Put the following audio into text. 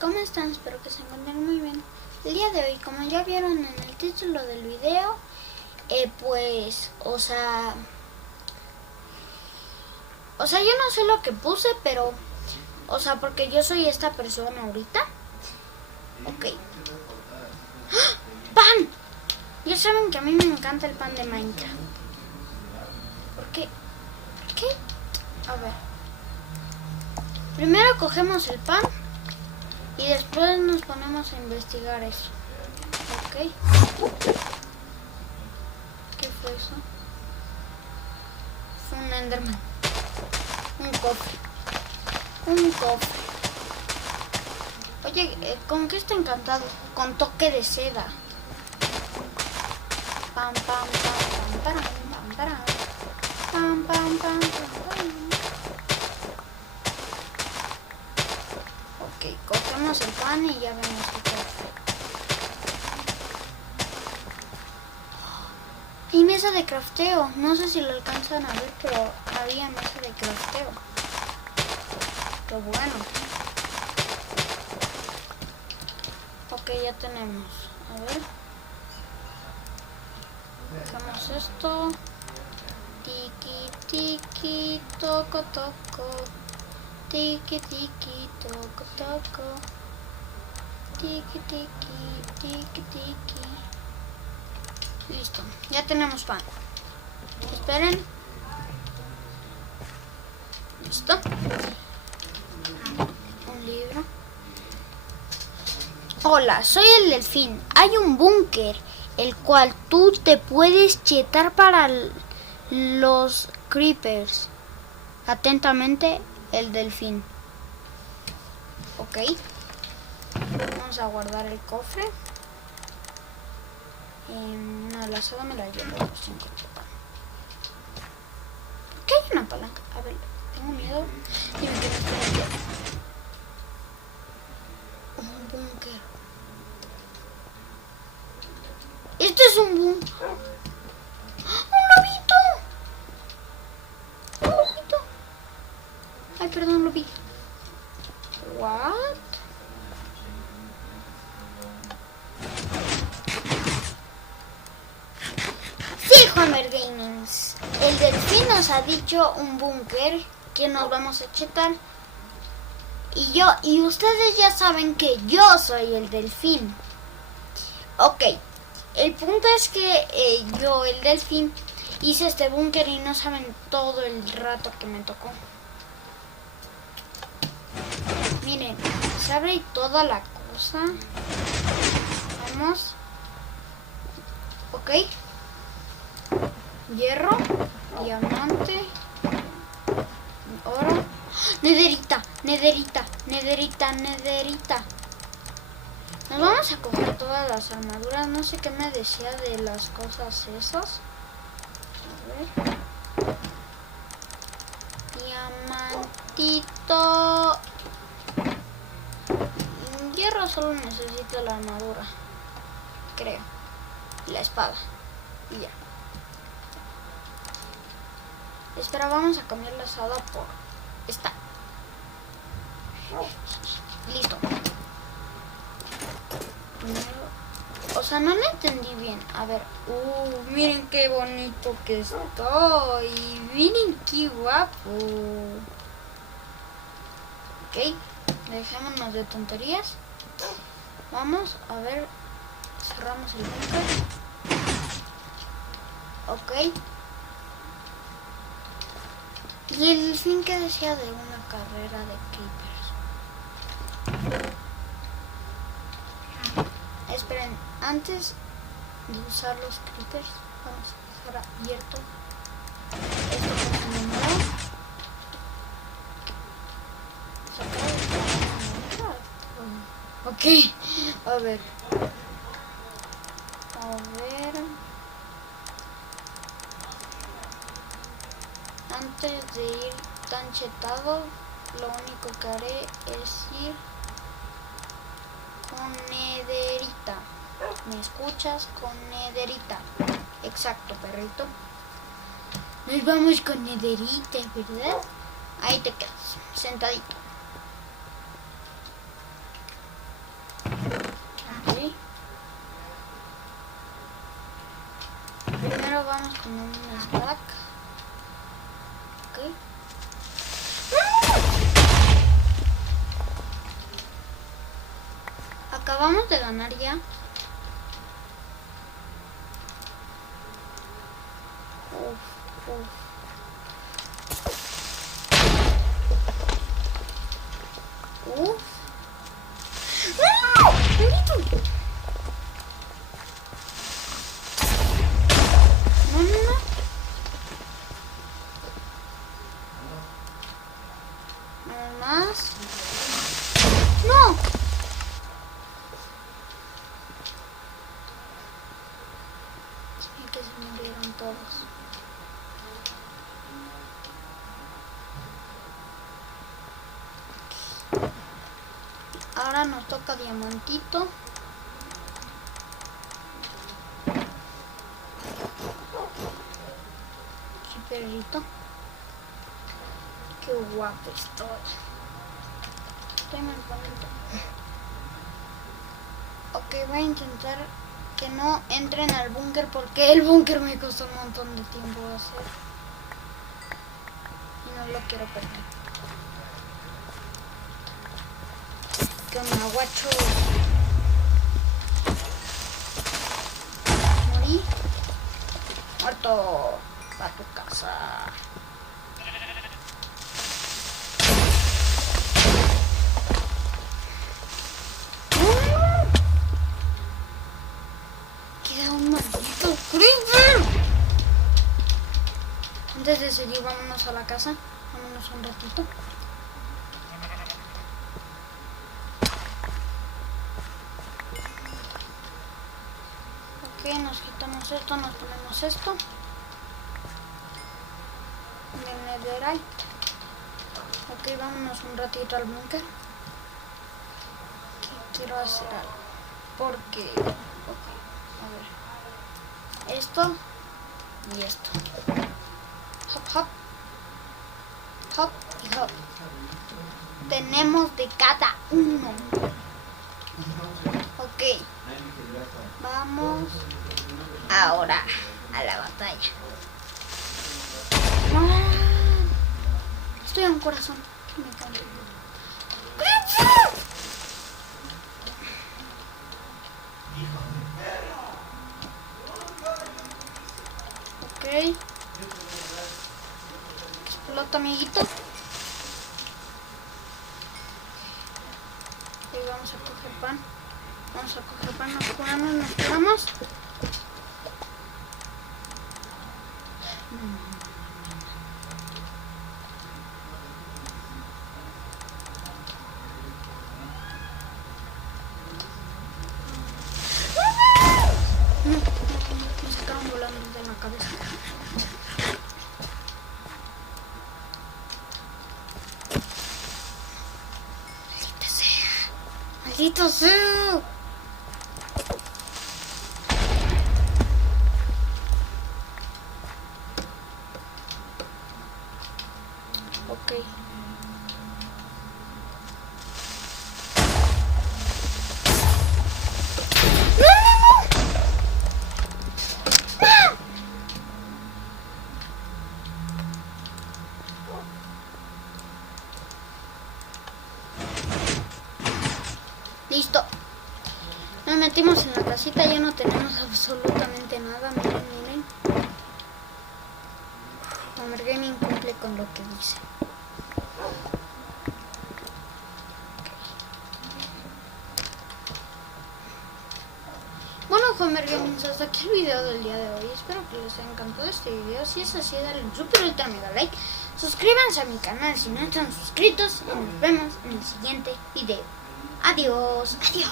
¿cómo están? Espero que se encuentren muy bien. El día de hoy, como ya vieron en el título del video, o sea, yo no sé lo que puse, pero, porque yo soy esta persona ahorita. Ok. ¡Ah! ¡Pan! Ya saben que a mí me encanta el pan de Minecraft. ¿Por qué? A ver. Primero cogemos el pan y después nos ponemos a investigar eso. Ok. ¿Qué fue eso? Fue un Enderman. Un cofre. Oye, ¿con qué está encantado? Con toque de seda. Pam, pam, pam, pam, pam, pam, pam, pam, pam, pam. Ok, cogemos el pan y ya vemos qué cofre. Y mesa de crafteo. No sé si lo alcanzan a ver, pero había mesa de crafteo. Qué bueno. Ok, ya tenemos. A ver. Hacemos esto. Tiki, tiki, toco, toco. Tiki, tiki, toco, toco. Tiki, tiki, tiki, tiki. Listo, ya tenemos pan. Esperen. Listo. Un libro. Hola, soy el delfín. Hay un búnker, el cual tú te puedes chetar para los creepers. Atentamente, el delfín. Ok. Vamos a guardar el cofre. No, la soda me la llevo. ¿Por qué hay una palanca? A ver, tengo miedo. Dime que no estoy aquí. Un búnker. Esto es un búnker. ¡Un lobito! ¡Un lobito! Ay, perdón, lo vi. ¿What? Hammer Gamings. El delfín nos ha dicho un búnker que nos vamos a chetar. Y ustedes ya saben que yo soy el delfín. Ok. El punto es que yo, el delfín, hice este búnker y no saben todo el rato que me tocó. Miren, se abre toda la cosa. Vamos. Ok. Hierro, diamante, oro, nederita. Nos vamos a coger todas las armaduras. No sé qué me decía de las cosas esas. A ver. Diamantito. Hierro solo necesito la armadura, creo. Y la espada. Y ya. Espera, vamos a cambiar la asada por esta. Listo. O sea, no la entendí bien. A ver. Miren qué bonito que estoy. Miren qué guapo. Ok. Dejémonos de tonterías. Vamos a ver. Cerramos el búnker. Ok. ¿Y el delfín qué decía de una carrera de creepers? Esperen, antes de usar los creepers, vamos a dejar abierto este. Ok, a ver. Antes de ir tan chetado, lo único que haré es ir con nederita. ¿Me escuchas? Con nederita. Exacto, perrito. Nos vamos con nederita, ¿verdad? Ahí te quedas, sentadito. vamos con un stack. Ok. Acabamos de ganar ya. Uf, uf. Uf. ¡No! ¡Bonito! No, no, no. Nada más. ¡No! Sí, que se murieron todos. Ahora nos toca diamantito. Sí, perrito. Qué guapo estoy. Estoy muy bonito. Ok, voy a intentar que no entren al búnker porque el búnker me costó un montón de tiempo hacer. Y no lo quiero perder. ¿Qué onda, guacho? Morí. Muerto. A tu casa. Queda un maldito creeper. Antes de seguir, vámonos a la casa. Vámonos un ratito. Ok, nos quitamos esto, nos ponemos esto. De netherite. Ok, vámonos un ratito al búnker. Quiero hacer algo. Porque... Ok, a ver. Esto y esto. Hop, hop. Hop y hop. Tenemos de cada uno. Ok. Vamos ahora a la batalla. ¡No! Estoy a un corazón. Que me cae. Ok. Explota, amiguito. Y vamos a coger pan. Vamos a coger pan, nos curamos, nos curamos. Me sacaron volando de la cabeza. Maldita sea. Maldito sea. Ok. Listo. Nos metimos en la casita, ya no tenemos absolutamente nada. Miren, miren. Homer Gaming cumple con lo que dice. Bueno, Homer Gaming, hasta aquí el video del día de hoy. Espero que les haya encantado este video. Si es así, dale un super ultra mega like. Suscríbanse a mi canal si no están suscritos. Y nos vemos en el siguiente video. Adiós, adiós.